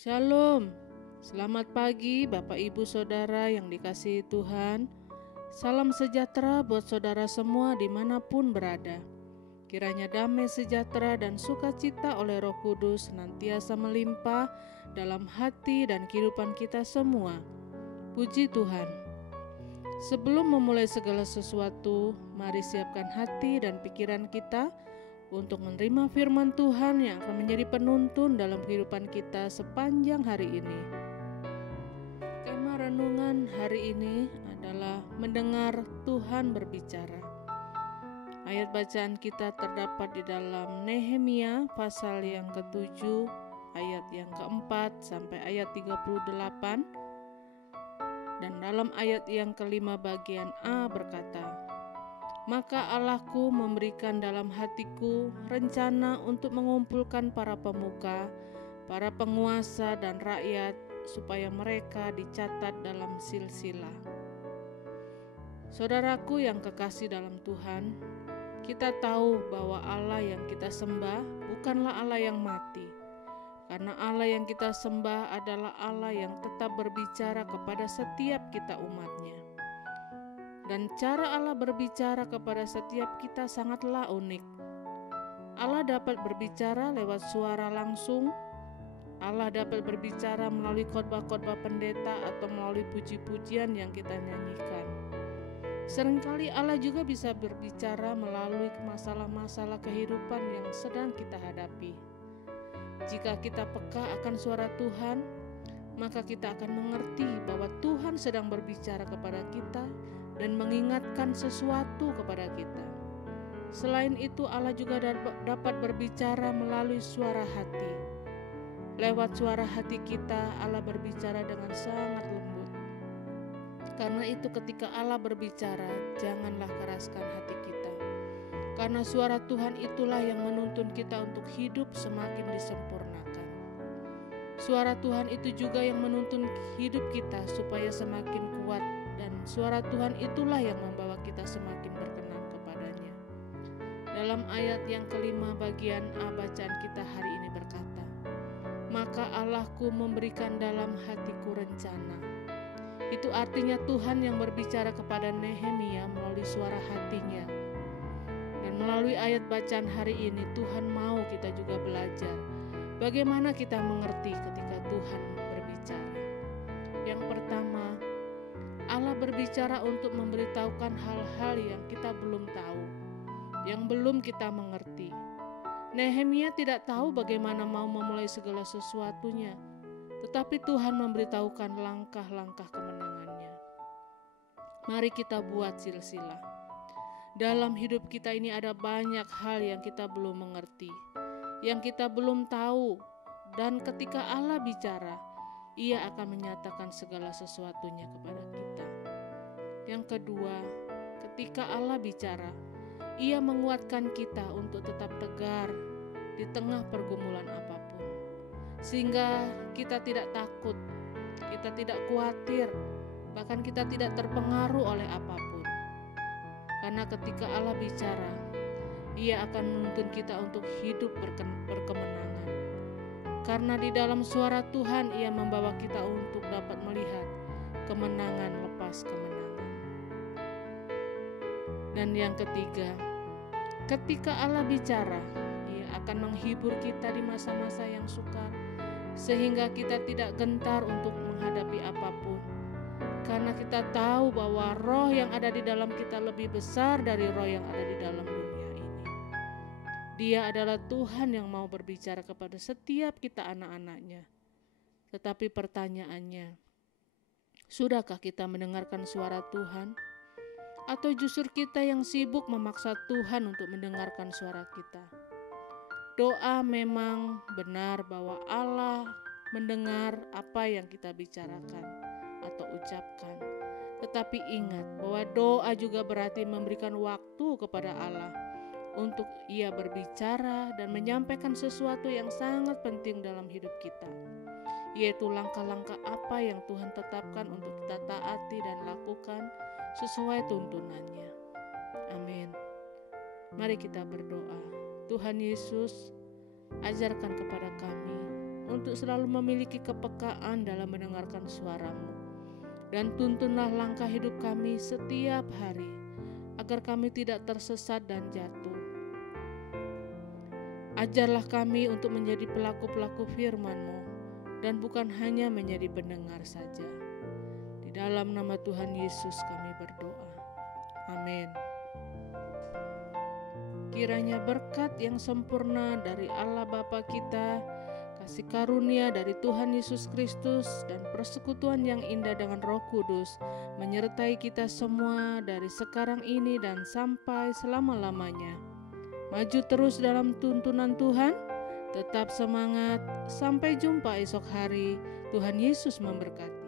Shalom, selamat pagi Bapak Ibu Saudara yang dikasihi Tuhan. Salam sejahtera buat saudara semua dimanapun berada. Kiranya damai sejahtera dan sukacita oleh Roh Kudus senantiasa melimpah dalam hati dan kehidupan kita semua. Puji Tuhan. Sebelum memulai segala sesuatu, mari siapkan hati dan pikiran kita untuk menerima firman Tuhan yang akan menjadi penuntun dalam kehidupan kita sepanjang hari ini. Tema renungan hari ini adalah mendengar Tuhan berbicara. Ayat bacaan kita terdapat di dalam Nehemia pasal yang ke-7, ayat yang ke-4 sampai ayat 38. Dan dalam ayat yang ke-5 bagian A berkata, "Maka Allahku memberikan dalam hatiku rencana untuk mengumpulkan para pemuka, para penguasa dan rakyat, supaya mereka dicatat dalam silsilah." Saudaraku yang kekasih dalam Tuhan, kita tahu bahwa Allah yang kita sembah bukanlah Allah yang mati, karena Allah yang kita sembah adalah Allah yang tetap berbicara kepada setiap kita umatnya. Dan cara Allah berbicara kepada setiap kita sangatlah unik. Allah dapat berbicara lewat suara langsung. Allah dapat berbicara melalui khotbah-khotbah pendeta atau melalui puji-pujian yang kita nyanyikan. Seringkali Allah juga bisa berbicara melalui masalah-masalah kehidupan yang sedang kita hadapi. Jika kita peka akan suara Tuhan, maka kita akan mengerti bahwa Tuhan sedang berbicara kepada kita dan mengingatkan sesuatu kepada kita. Selain itu, Allah juga dapat berbicara melalui suara hati. Lewat suara hati kita, Allah berbicara dengan sangat lembut. Karena itu ketika Allah berbicara, janganlah keraskan hati kita. Karena suara Tuhan itulah yang menuntun kita untuk hidup semakin disempurnakan. Suara Tuhan itu juga yang menuntun hidup kita supaya semakin kuat. Dan suara Tuhan itulah yang membawa kita semakin berkenan kepadanya. Dalam ayat yang ke-5 bagian A bacaan kita hari ini berkata, "Maka Allahku memberikan dalam hatiku rencana." Itu artinya Tuhan yang berbicara kepada Nehemia melalui suara hatinya. Dan melalui ayat bacaan hari ini Tuhan mau kita juga belajar bagaimana kita mengerti ketika Tuhan berbicara. Yang pertama, Allah berbicara untuk memberitahukan hal-hal yang kita belum tahu, yang belum kita mengerti. Nehemia tidak tahu bagaimana mau memulai segala sesuatunya, tetapi Tuhan memberitahukan langkah-langkah kemenangannya. Mari kita buat silsilah. Dalam hidup kita ini ada banyak hal yang kita belum mengerti, yang kita belum tahu, dan ketika Allah bicara, Ia akan menyatakan segala sesuatunya kepada kita. Yang kedua, ketika Allah bicara, Ia menguatkan kita untuk tetap tegar di tengah pergumulan apapun. Sehingga kita tidak takut, kita tidak khawatir, bahkan kita tidak terpengaruh oleh apapun. Karena ketika Allah bicara, Ia akan menuntun kita untuk hidup berkemenangan. Karena di dalam suara Tuhan Ia membawa kita untuk dapat melihat kemenangan lepas kemenangan. Dan yang ketiga, ketika Allah bicara, Ia akan menghibur kita di masa-masa yang sukar, sehingga kita tidak gentar untuk menghadapi apapun. Karena kita tahu bahwa roh yang ada di dalam kita lebih besar dari roh yang ada di dalam dunia ini. Dia adalah Tuhan yang mau berbicara kepada setiap kita anak-anaknya. Tetapi pertanyaannya, sudahkah kita mendengarkan suara Tuhan? Atau justru kita yang sibuk memaksa Tuhan untuk mendengarkan suara kita? Doa memang benar bahwa Allah mendengar apa yang kita bicarakan atau ucapkan. Tetapi ingat bahwa doa juga berarti memberikan waktu kepada Allah untuk Ia berbicara dan menyampaikan sesuatu yang sangat penting dalam hidup kita, yaitu langkah-langkah apa yang Tuhan tetapkan untuk kita taati dan lakukan sesuai tuntunannya. Amin. Mari kita berdoa. Tuhan Yesus, ajarkan kepada kami untuk selalu memiliki kepekaan dalam mendengarkan suara-Mu. Dan tuntunlah langkah hidup kami setiap hari, agar kami tidak tersesat dan jatuh. Ajarlah kami untuk menjadi pelaku-pelaku firman-Mu, dan bukan hanya menjadi pendengar saja. Di dalam nama Tuhan Yesus kami berdoa. Amin. Kiranya berkat yang sempurna dari Allah Bapa kita, kasih karunia dari Tuhan Yesus Kristus, dan persekutuan yang indah dengan Roh Kudus menyertai kita semua dari sekarang ini dan sampai selama-lamanya. Maju terus dalam tuntunan Tuhan, tetap semangat, sampai jumpa esok hari. Tuhan Yesus memberkati.